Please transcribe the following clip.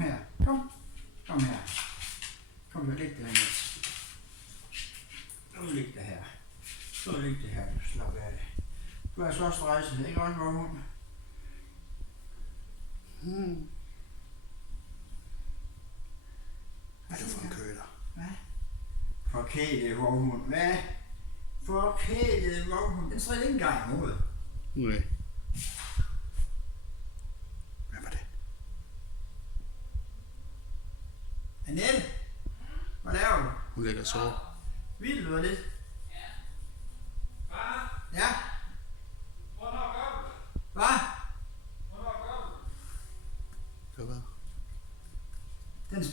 Her. Kom her. Kom, læg det her ned. Nu læg det her. Så læg det her. Slap af det. Du er så også rejse, ikke også, våghund? Hvad er det for en køler? Hvad? Forkælet våghund. Hvad? Forkælet våghund. Den strider ikke engang imod. Nej. Hvad var det? Annette? Hvad laver du? Hun ligger og sover. Vil du lidt? Far, Ja? hvornår gør du det? Hvad? Hvornår gør du det? Gør hvad? Den